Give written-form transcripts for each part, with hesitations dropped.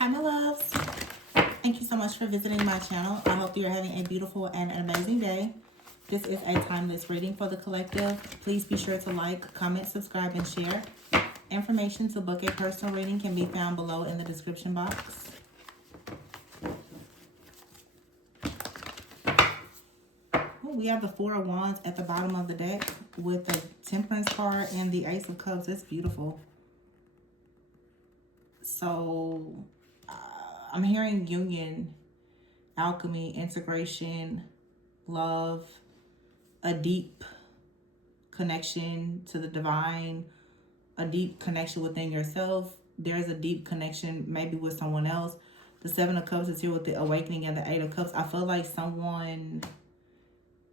Hi, my loves. Thank you so much for visiting my channel. I hope you're having a beautiful and an amazing day. This is a timeless reading for the collective. Please be sure to like, comment, subscribe, and share. Information to book a personal reading can be found below in the description box. Ooh, we have the Four of Wands at the bottom of the deck with the Temperance card and the Ace of Cups. It's beautiful. So I'm hearing union, alchemy, integration, love, a deep connection to the divine, a deep connection within yourself. There's a deep connection maybe with someone else. The Seven of Cups is here with the awakening and the Eight of Cups. I feel like someone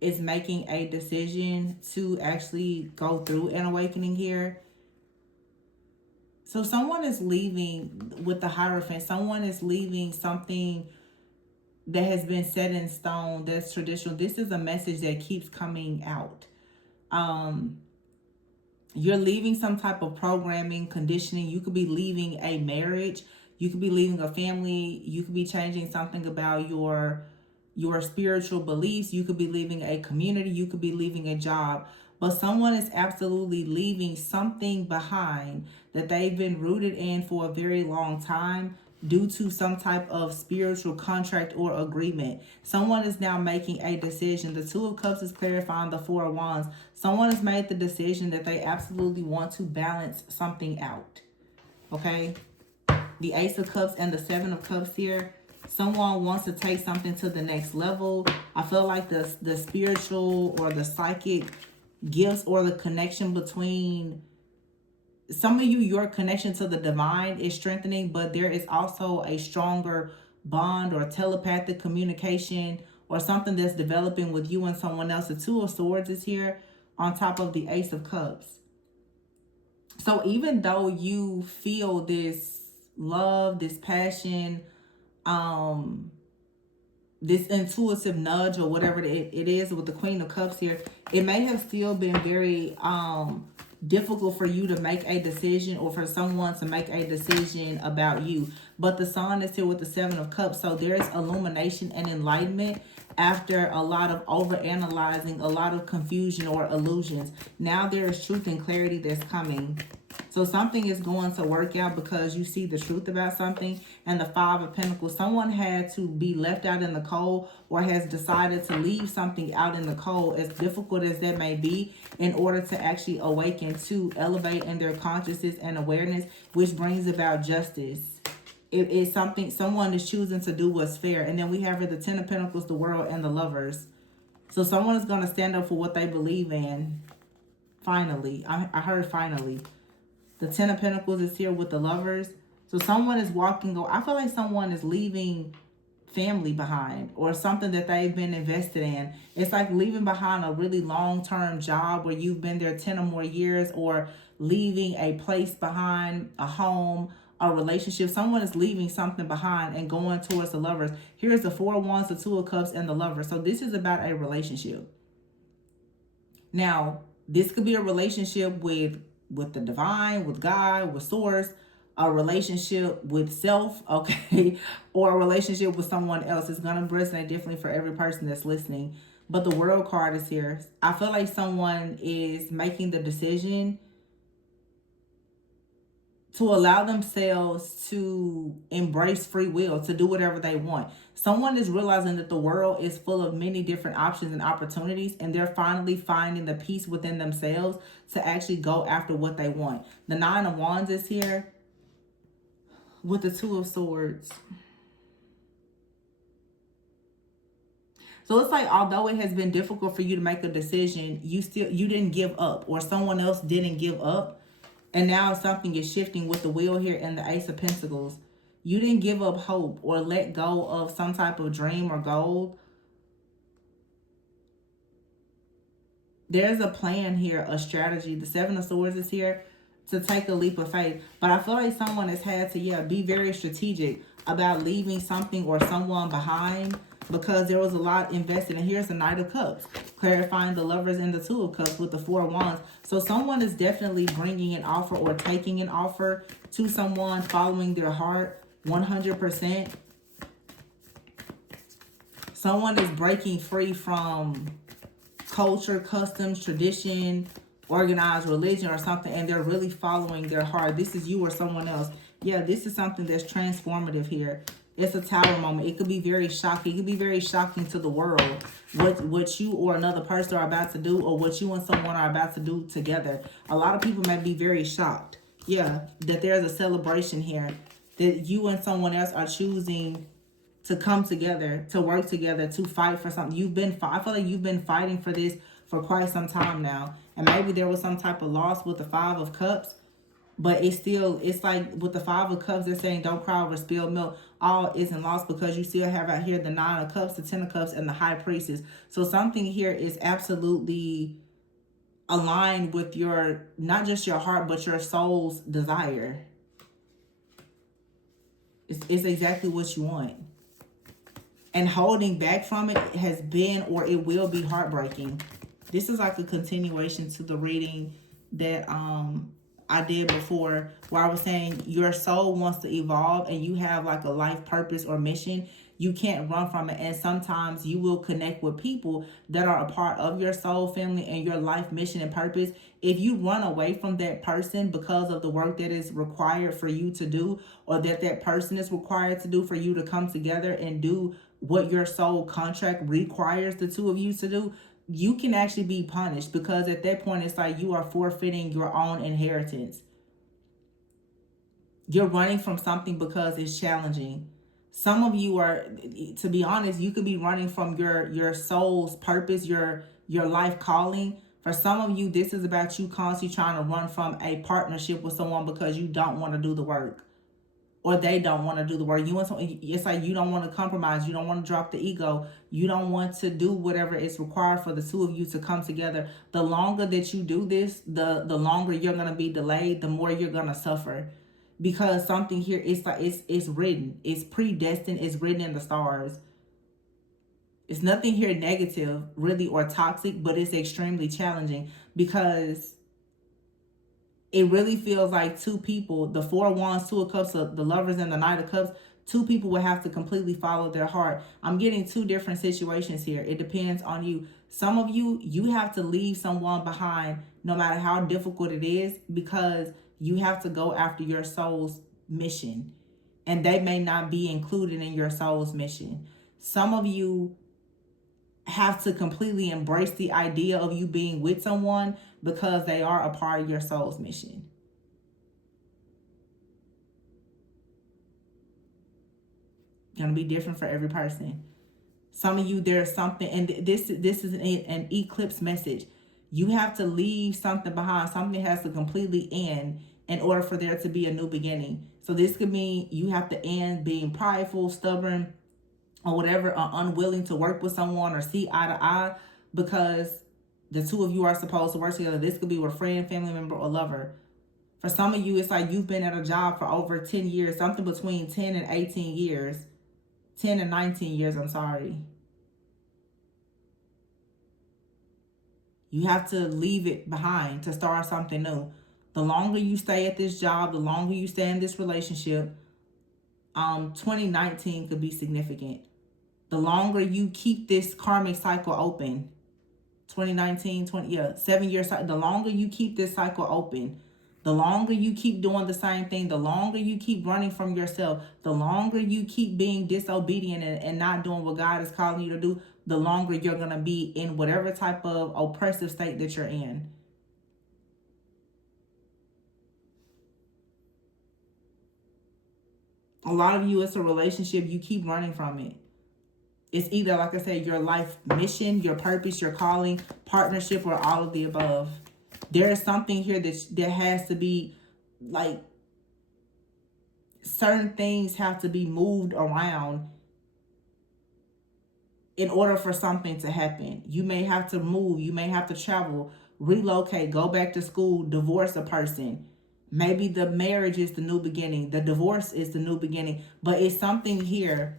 is making a decision to actually go through an awakening here. So someone is leaving with the Hierophant. Someone is leaving something that has been set in stone, that's traditional. This is a message that keeps coming out. You're leaving some type of programming, conditioning. You could be leaving a marriage. You could be leaving a family. You could be changing something about your spiritual beliefs. You could be leaving a community. You could be leaving a job. But someone is absolutely leaving something behind that they've been rooted in for a very long time due to some type of spiritual contract or agreement. Someone is now making a decision. The Two of Cups is clarifying the Four of Wands. Someone has made the decision that they absolutely want to balance something out. Okay? The Ace of Cups and the Seven of Cups here. Someone wants to take something to the next level. I feel like the spiritual or the psychic gifts or the connection between some of you, your connection to the divine is strengthening, but there is also a stronger bond or telepathic communication or something that's developing with you and someone else. The Two of Swords is here on top of the Ace of Cups. So even though you feel this love, this passion, this intuitive nudge or whatever it is with the Queen of Cups here, it may have still been very difficult for you to make a decision or for someone to make a decision about you. But the Sun is here with the Seven of Cups. So there's illumination and enlightenment after a lot of overanalyzing, a lot of confusion or illusions. Now there is truth and clarity that's coming. So something is going to work out because you see the truth about something. And the Five of Pentacles, someone had to be left out in the cold or has decided to leave something out in the cold, as difficult as that may be, in order to actually awaken, to elevate in their consciousness and awareness, which brings about justice. It is something, someone is choosing to do what's fair. And then we have here the Ten of Pentacles, the World, and the Lovers. So someone is going to stand up for what they believe in. Finally. I heard finally. The Ten of Pentacles is here with the Lovers. So someone is walking, I feel like someone is leaving family behind or something that they've been invested in. It's like leaving behind a really long-term job where you've been there 10 or more years, or leaving a place behind, a home, a relationship. Someone is leaving something behind and going towards the Lovers. Here's the Four of Wands, the Two of Cups, and the Lovers. So this is about a relationship. Now, this could be a relationship with the divine, with God, with source, a relationship with self, okay, or a relationship with someone else. It's going to resonate differently for every person that's listening. But the World card is here. I feel like someone is making the decision to allow themselves to embrace free will, to do whatever they want. Someone is realizing that the world is full of many different options and opportunities, and they're finally finding the peace within themselves to actually go after what they want. The Nine of Wands is here with the Two of Swords. So it's like, although it has been difficult for you to make a decision, you didn't give up, or someone else didn't give up. And now something is shifting with the Wheel here and the Ace of Pentacles. You didn't give up hope or let go of some type of dream or goal. There's a plan here, a strategy. The Seven of Swords is here to take a leap of faith. But I feel like someone has had to, be very strategic about leaving something or someone behind, because there was a lot invested. And here's the Knight of Cups, clarifying the Lovers and the Two of Cups with the Four of Wands. So someone is definitely bringing an offer or taking an offer to someone, following their heart. 100%. Someone is breaking free from culture, customs, tradition, organized religion or something, and they're really following their heart. This is you or someone else. Yeah, this is something that's transformative here. It's a tower moment. It could be very shocking. It could be very shocking to the world what you or another person are about to do, or what you and someone are about to do together. A lot of people may be very shocked. Yeah, that there's a celebration here, that you and someone else are choosing to come together, to work together, to fight for something. I feel like you've been fighting for this for quite some time now. And maybe there was some type of loss with the Five of Cups, but it's like with the Five of Cups, they're saying don't cry over spilled milk. All isn't lost, because you still have out here the Nine of Cups, the Ten of Cups, and the High Priestess. So something here is absolutely aligned with your, not just your heart, but your soul's desire. It's exactly what you want. And holding back from it has been, or it will be, heartbreaking. This is like a continuation to the reading that I did before, where I was saying your soul wants to evolve and you have like a life purpose or mission. You can't run from it. And sometimes you will connect with people that are a part of your soul family and your life mission and purpose. If you run away from that person because of the work that is required for you to do, or that person is required to do for you to come together and do what your soul contract requires the two of you to do, you can actually be punished, because at that point it's like you are forfeiting your own inheritance. You're running from something because it's challenging. Some of you are, to be honest, you could be running from your soul's purpose, your life calling. For some of you, this is about you constantly trying to run from a partnership with someone because you don't want to do the work, or they don't want to do the work. It's like you don't want to compromise. You don't want to drop the ego. You don't want to do whatever is required for the two of you to come together. The longer that you do this, the longer you're going to be delayed, the more you're going to suffer. Because something here, it's written. It's predestined. It's written in the stars. It's nothing here negative, really, or toxic, but it's extremely challenging, because it really feels like two people, the Four of Wands, Two of Cups, the Lovers, and the Knight of Cups, two people will have to completely follow their heart. I'm getting two different situations here. It depends on you. Some of you, you have to leave someone behind no matter how difficult it is, because you have to go after your soul's mission, and they may not be included in your soul's mission. Some of you have to completely embrace the idea of you being with someone because they are a part of your soul's mission. Gonna be different for every person. Some of you, there's something, and this is an eclipse message. You have to leave something behind. Something has to completely end in order for there to be a new beginning. So this could mean you have to end being prideful, stubborn, or whatever, or unwilling to work with someone or see eye to eye, because the two of you are supposed to work together. This could be with a friend, family member, or lover. For some of you, it's like you've been at a job for over 10 years, something between 10 and 18 years. 10 and 19 years, I'm sorry. You have to leave it behind to start something new. The longer you stay at this job, the longer you stay in this relationship, 2019 could be significant. The longer you keep this karmic cycle open, 2019, 7 years, the longer you keep this cycle open, the longer you keep doing the same thing, the longer you keep running from yourself, the longer you keep being disobedient and not doing what God is calling you to do, the longer you're going to be in whatever type of oppressive state that you're in. A lot of you, it's a relationship, you keep running from it. It's either, like I said, your life mission, your purpose, your calling, partnership, or all of the above. There is something here that has to be, like, certain things have to be moved around in order for something to happen. You may have to move, you may have to travel, relocate, go back to school, divorce a person. Maybe the marriage is the new beginning, the divorce is the new beginning, but it's something here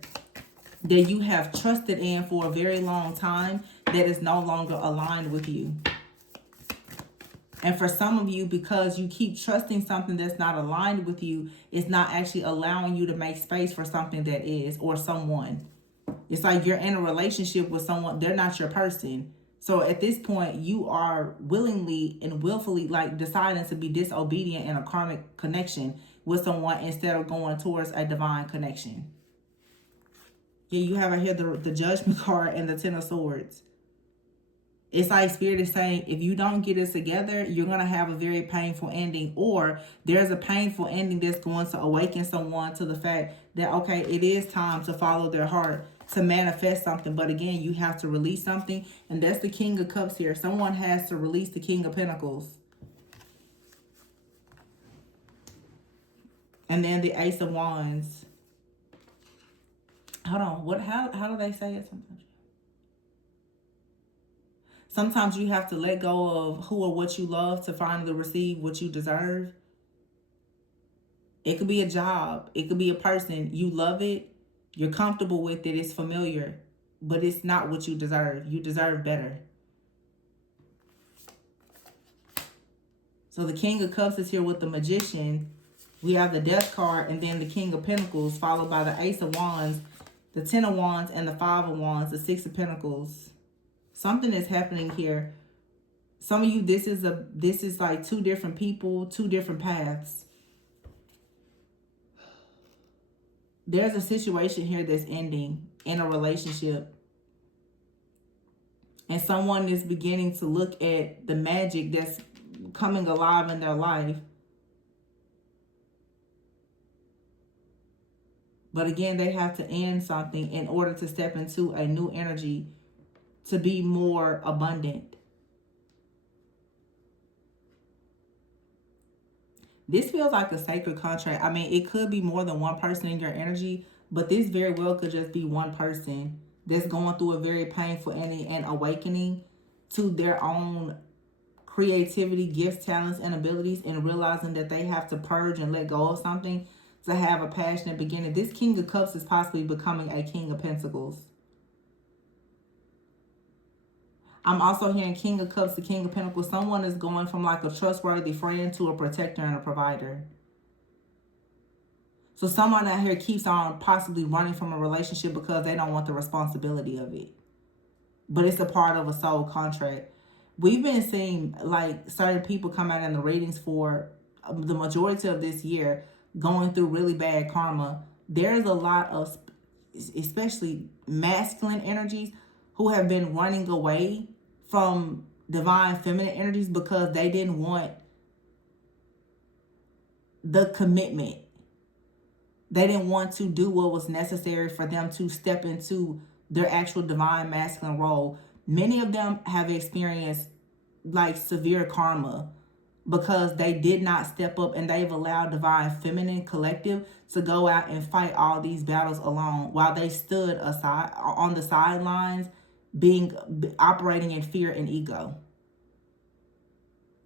that you have trusted in for a very long time that is no longer aligned with you. And for some of you, because you keep trusting something that's not aligned with you, it's not actually allowing you to make space for something that is, or someone. It's like you're in a relationship with someone, they're not your person. So at this point, you are willingly and willfully like deciding to be disobedient in a karmic connection with someone instead of going towards a divine connection. Yeah, you have here the Judgment card and the Ten of Swords. It's like Spirit is saying, if you don't get it together, you're going to have a very painful ending, or there's a painful ending that's going to awaken someone to the fact that, okay, it is time to follow their heart, to manifest something. But again, you have to release something, and that's the King of Cups here. Someone has to release the King of Pentacles. And then the Ace of Wands. Hold on. How do they say it sometimes? Sometimes you have to let go of who or what you love to finally receive what you deserve. It could be a job. It could be a person. You love it. You're comfortable with it. It's familiar. But it's not what you deserve. You deserve better. So the King of Cups is here with the Magician. We have the Death card and then the King of Pentacles, followed by the Ace of Wands, the Ten of Wands, and the Five of Wands, the Six of Pentacles. Something is happening here. Some of you, this is like two different people, two different paths. There's a situation here that's ending in a relationship. And someone is beginning to look at the magic that's coming alive in their life. But again, they have to end something in order to step into a new energy, to be more abundant. This feels like a sacred contract. I mean, it could be more than one person in your energy, but this very well could just be one person that's going through a very painful ending and awakening to their own creativity, gifts, talents, and abilities, and realizing that they have to purge and let go of something to have a passionate beginning. This King of Cups is possibly becoming a King of Pentacles. I'm also hearing King of Cups, the King of Pentacles. Someone is going from like a trustworthy friend to a protector and a provider. So someone out here keeps on possibly running from a relationship because they don't want the responsibility of it. But it's a part of a soul contract. We've been seeing like certain people come out in the readings for the majority of this year going through really bad karma. There's a lot of, especially masculine energies, who have been running away from divine feminine energies because they didn't want the commitment. They didn't want to do what was necessary for them to step into their actual divine masculine role. Many of them have experienced like severe karma because they did not step up, and they've allowed divine feminine collective to go out and fight all these battles alone while they stood aside on the sidelines, operating in fear and ego.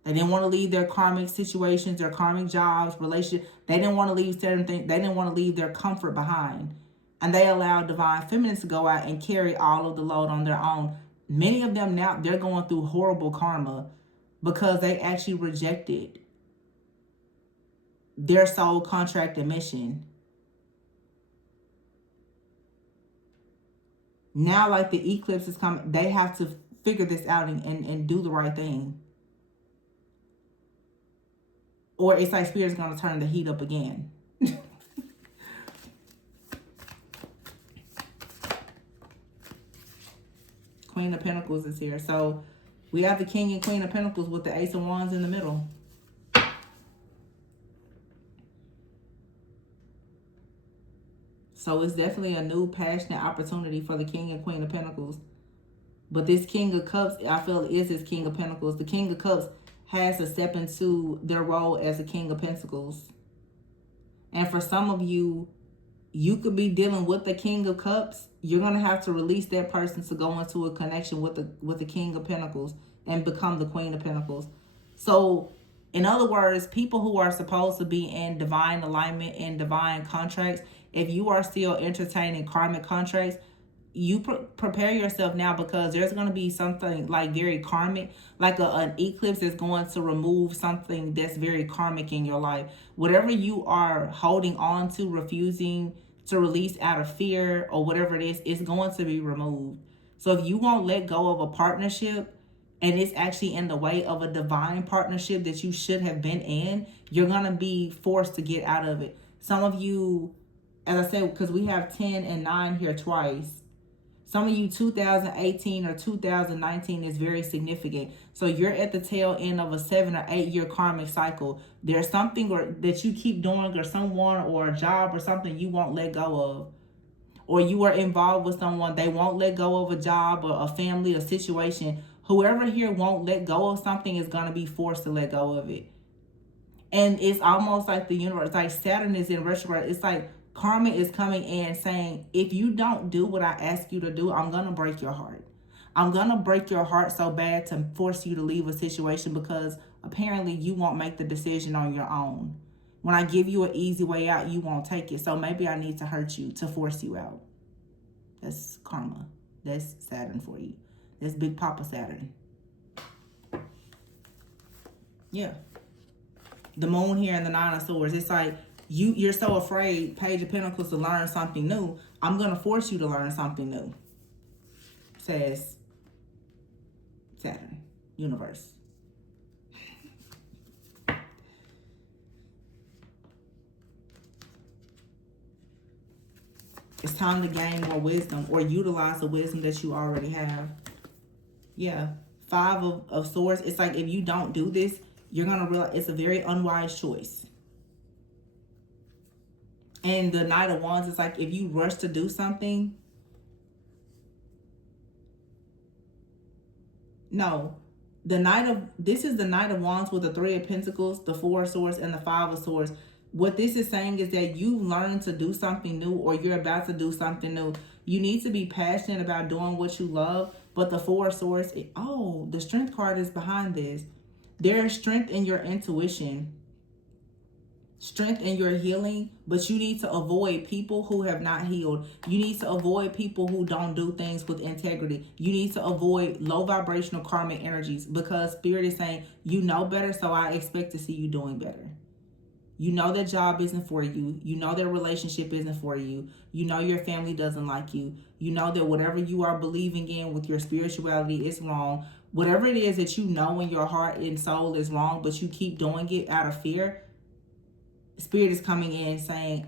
They didn't want to leave their karmic situations, their karmic jobs, relationships. They didn't want to leave certain things. They didn't want to leave their comfort behind. And they allowed divine feminines to go out and carry all of the load on their own. Many of them now, they're going through horrible karma because they actually rejected their soul contract and mission. Now, like the eclipse is coming, they have to figure this out and do the right thing. Or it's like Spirit's going to turn the heat up again. Queen of Pentacles is here. So we have the King and Queen of Pentacles with the Ace of Wands in the middle. So it's definitely a new passionate opportunity for the King and Queen of Pentacles. But this King of Cups, I feel, is his King of Pentacles. The King of Cups has to step into their role as the King of Pentacles. And for some of you, you could be dealing with the King of Cups. You're going to have to release that person to go into a connection with the King of Pentacles and become the Queen of Pentacles. So, in other words, people who are supposed to be in divine alignment and divine contracts, if you are still entertaining karmic contracts, you prepare yourself now, because there's going to be something like very karmic, like an eclipse is going to remove something that's very karmic in your life. Whatever you are holding on to, refusing to release out of fear or whatever it is going to be removed. So if you won't let go of a partnership, and it's actually in the way of a divine partnership that you should have been in, you're going to be forced to get out of it. Some of you, as I said, because we have 10 and 9 here twice, some of you 2018 or 2019 is very significant. So you're at the tail end of a 7 or 8 year karmic cycle. There's something that you keep doing, or someone or a job or something you won't let go of. Or you are involved with someone, they won't let go of a job or a family or situation. Whoever here won't let go of something is going to be forced to let go of it. And it's almost like the universe, like Saturn is in retrograde. It's like karma is coming in saying, if you don't do what I ask you to do, I'm going to break your heart. I'm going to break your heart so bad to force you to leave a situation, because apparently you won't make the decision on your own. When I give you an easy way out, you won't take it. So maybe I need to hurt you to force you out. That's karma. That's Saturn for you. That's Big Papa Saturn. Yeah. The moon here and the 9 of swords. It's like you're so afraid, Page of Pentacles, to learn something new. I'm going to force you to learn something new, says Saturn, universe. It's time to gain more wisdom, or utilize the wisdom that you already have. Yeah. 5 of swords. It's like if you don't do this, you're going to realize it's a very unwise choice. And the Knight of Wands is like if you rush to do something. No. This is the Knight of Wands with the 3 of Pentacles, the 4 of Swords, and the 5 of Swords. What this is saying is that you've learned to do something new, or you're about to do something new. You need to be passionate about doing what you love. But the 4 of Swords, the Strength card is behind this. There is strength in your intuition, strength in your healing, but you need to avoid people who have not healed. You need to avoid people who don't do things with integrity. You need to avoid low vibrational karmic energies, because Spirit is saying, you know better, so I expect to see you doing better. You know that job isn't for you. You know that relationship isn't for you. You know your family doesn't like you. You know that whatever you are believing in with your spirituality is wrong. Whatever it is that you know in your heart and soul is wrong, but you keep doing it out of fear, Spirit is coming in saying,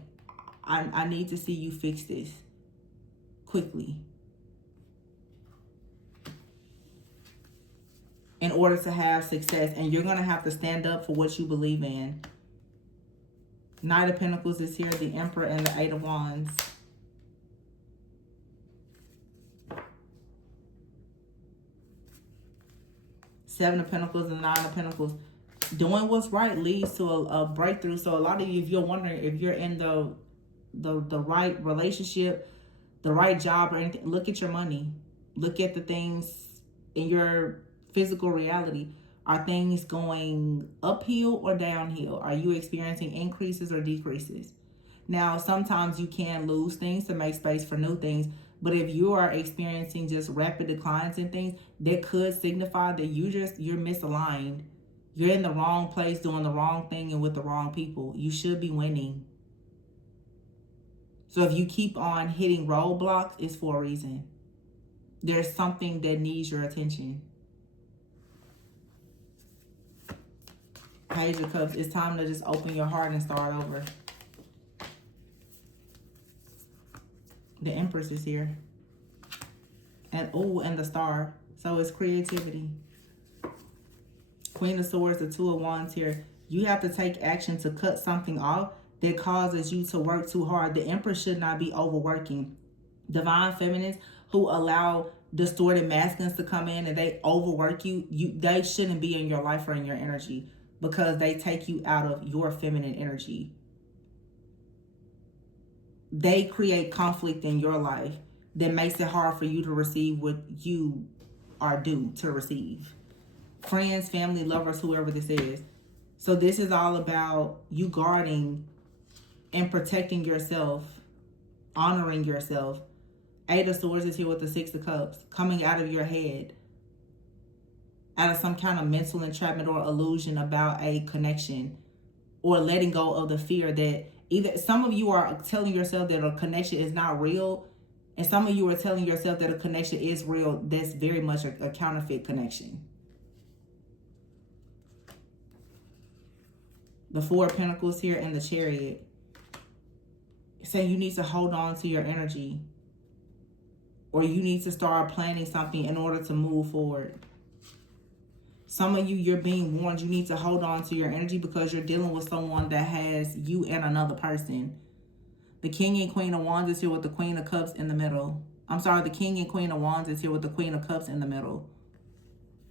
I need to see you fix this quickly, in order to have success. And you're going to have to stand up for what you believe in. Knight of Pentacles is here, the Emperor, and the 8 of Wands. Seven of Pentacles and 9 of Pentacles. Doing what's right leads to a breakthrough. So a lot of you, if you're wondering if you're in the right relationship, the right job or anything, look at your money. Look at the things in your physical reality. Are things going uphill or downhill? Are you experiencing increases or decreases? Now, sometimes you can lose things to make space for new things. But if you are experiencing just rapid declines in things, that could signify that you're misaligned. You're in the wrong place, doing the wrong thing, and with the wrong people. You should be winning. So if you keep on hitting roadblocks, it's for a reason. There's something that needs your attention. Page of Cups, it's time to just open your heart and start over. The Empress is here. And the Star. So it's creativity. Queen of Swords, the 2 of Wands here. You have to take action to cut something off that causes you to work too hard. The Empress should not be overworking. Divine Feminines who allow distorted masculines to come in and they overwork you, they shouldn't be in your life or in your energy, because they take you out of your feminine energy. They create conflict in your life that makes it hard for you to receive what you are due to receive. Friends, family, lovers, whoever this is. So this is all about you guarding and protecting yourself, honoring yourself, Eight of Swords is here with the Six of Cups. Coming out of your head. Out of some kind of mental entrapment or illusion about a connection. Or letting go of the fear that either some of you are telling yourself that a connection is not real. And some of you are telling yourself that a connection is real. That's very much a counterfeit connection. The Four of Pentacles here and the Chariot. Saying you need to hold on to your energy. Or you need to start planning something in order to move forward. Some of you, you're being warned. You need to hold on to your energy because you're dealing with someone that has you and another person. The King and Queen of Wands is here with the Queen of Cups in the middle. I'm sorry, the King and Queen of Wands is here with the Queen of Cups in the middle.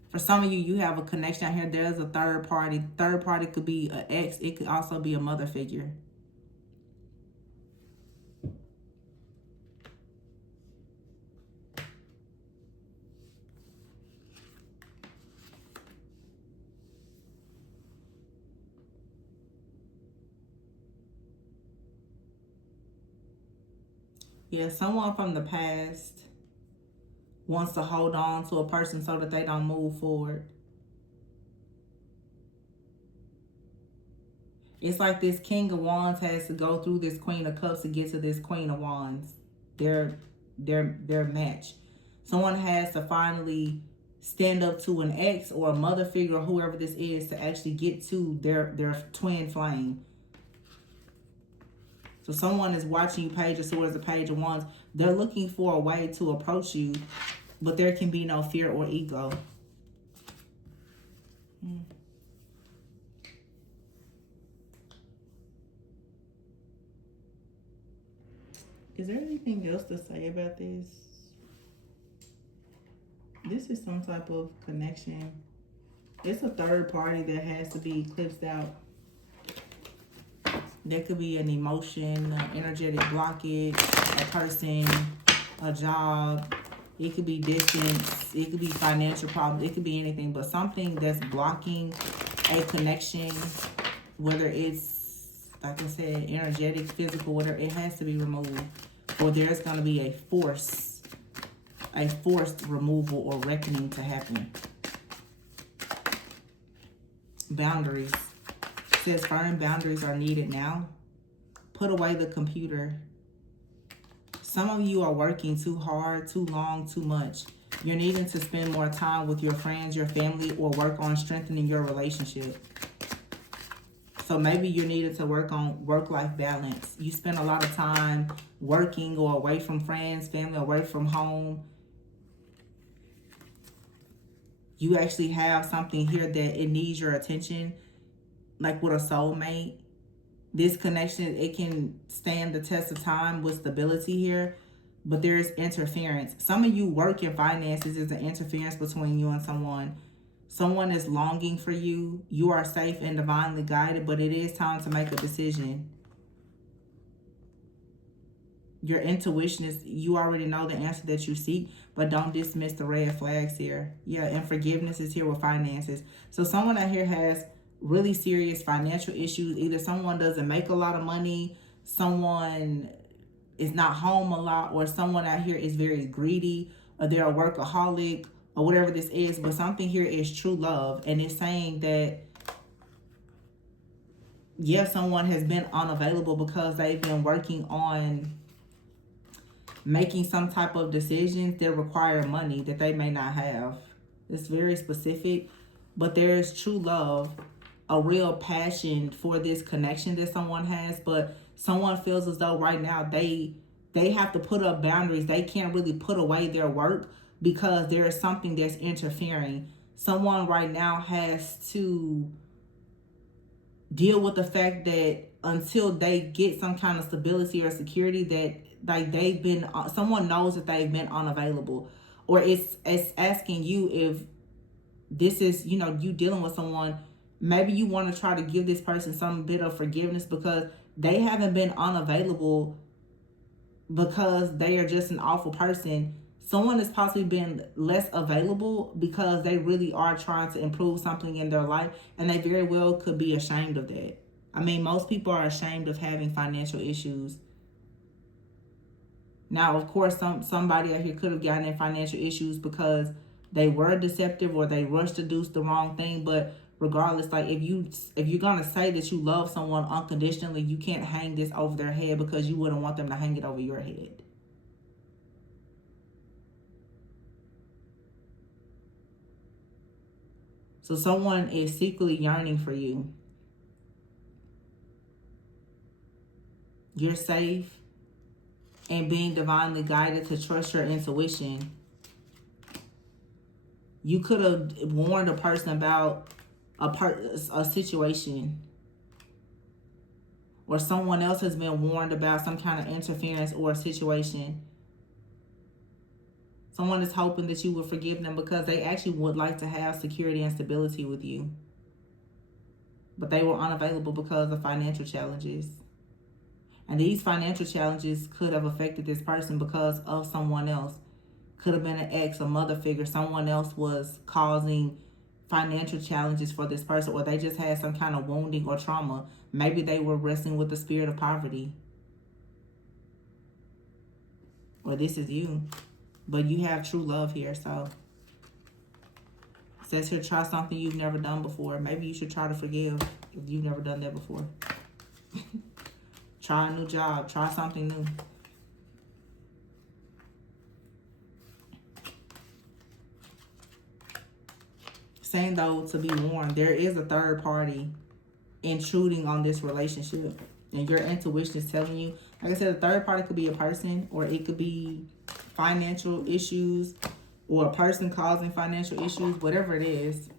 For some of you, you have a connection out here. There's a third party. Third party could be an ex. It could also be a mother figure. Yeah, someone from the past wants to hold on to a person so that they don't move forward. It's like this King of Wands has to go through this Queen of Cups to get to this Queen of Wands. Their match. Someone has to finally stand up to an ex or a mother figure or whoever this is to actually get to their twin flame. So someone is watching you, Page of Swords, the Page of Wands. They're looking for a way to approach you, but there can be no fear or ego. Is there anything else to say about this? This is some type of connection. It's a third party that has to be eclipsed out. There could be an emotion, an energetic blockage, a person, a job. It could be distance. It could be financial problems. It could be anything, but something that's blocking a connection, whether it's, like I said, energetic, physical, whatever, it has to be removed. Or there's going to be a forced removal or reckoning to happen. Boundaries. It says firm boundaries are needed now. Put away the computer. Some of you are working too hard, too long, too much. You're needing to spend more time with your friends, your family, or work on strengthening your relationship. So maybe you needed to work on work-life balance. You spend a lot of time working or away from friends, family, away from home. You actually have something here that it needs your attention, like with a soulmate. This connection, it can stand the test of time with stability here, but there's interference. Some of you work in finances. There's an interference between you and someone. Someone is longing for you. You are safe and divinely guided, but it is time to make a decision. Your intuition is, you already know the answer that you seek, but don't dismiss the red flags here. Yeah, and forgiveness is here with finances. So someone out here has really serious financial issues. Either someone doesn't make a lot of money, someone is not home a lot, or someone out here is very greedy, or they're a workaholic, or whatever this is. But something here is true love, and it's saying that, yeah, someone has been unavailable because they've been working on making some type of decisions that require money that they may not have. It's very specific, but there is true love, a real passion for this connection that someone has, but someone feels as though right now they have to put up boundaries. They can't really put away their work because there is something that's interfering. Someone right now has to deal with the fact that until they get some kind of stability or security, that like someone knows that they've been unavailable, or it's asking you if this is, you dealing with someone. Maybe you want to try to give this person some bit of forgiveness because they haven't been unavailable because they are just an awful person. Someone has possibly been less available because they really are trying to improve something in their life, and they very well could be ashamed of that. I mean, most people are ashamed of having financial issues. Now, of course, somebody out here could have gotten in financial issues because they were deceptive or they rushed to do the wrong thing. But regardless, like if you're gonna say that you love someone unconditionally, you can't hang this over their head because you wouldn't want them to hang it over your head. So someone is secretly yearning for you. You're safe and being divinely guided to trust your intuition. You could have warned a person about a situation, or someone else has been warned about some kind of interference or a situation. Someone is hoping that you will forgive them because they actually would like to have security and stability with you. But they were unavailable because of financial challenges. And these financial challenges could have affected this person because of someone else. Could have been an ex, a mother figure. Someone else was causing financial challenges for this person, or they just had some kind of wounding or trauma. Maybe they were wrestling with the spirit of poverty. Or this is you. But you have true love here, so it says here, try something you've never done before. Maybe you should try to forgive if you've never done that before. Try a new job. Try something new. Saying though, to be warned, there is a third party intruding on this relationship. And your intuition is telling you, like I said, a third party could be a person, or it could be financial issues, or a person causing financial issues, whatever it is.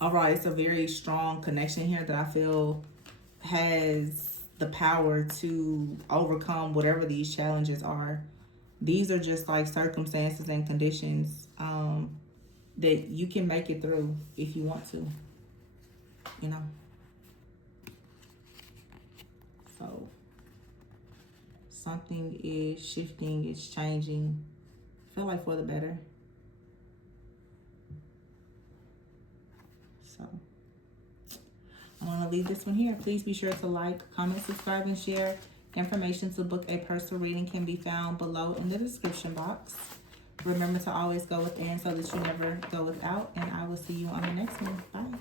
All right, it's a very strong connection here that I feel has the power to overcome whatever these challenges are. These are just like circumstances and conditions that you can make it through if you want to, you know. So something is shifting, it's changing. I feel like for the better. So I'm going to leave this one here. Please be sure to like, comment, subscribe, and share. Information to book a personal reading can be found below in the description box. Remember to always go within so that you never go without. And I will see you on the next one. Bye.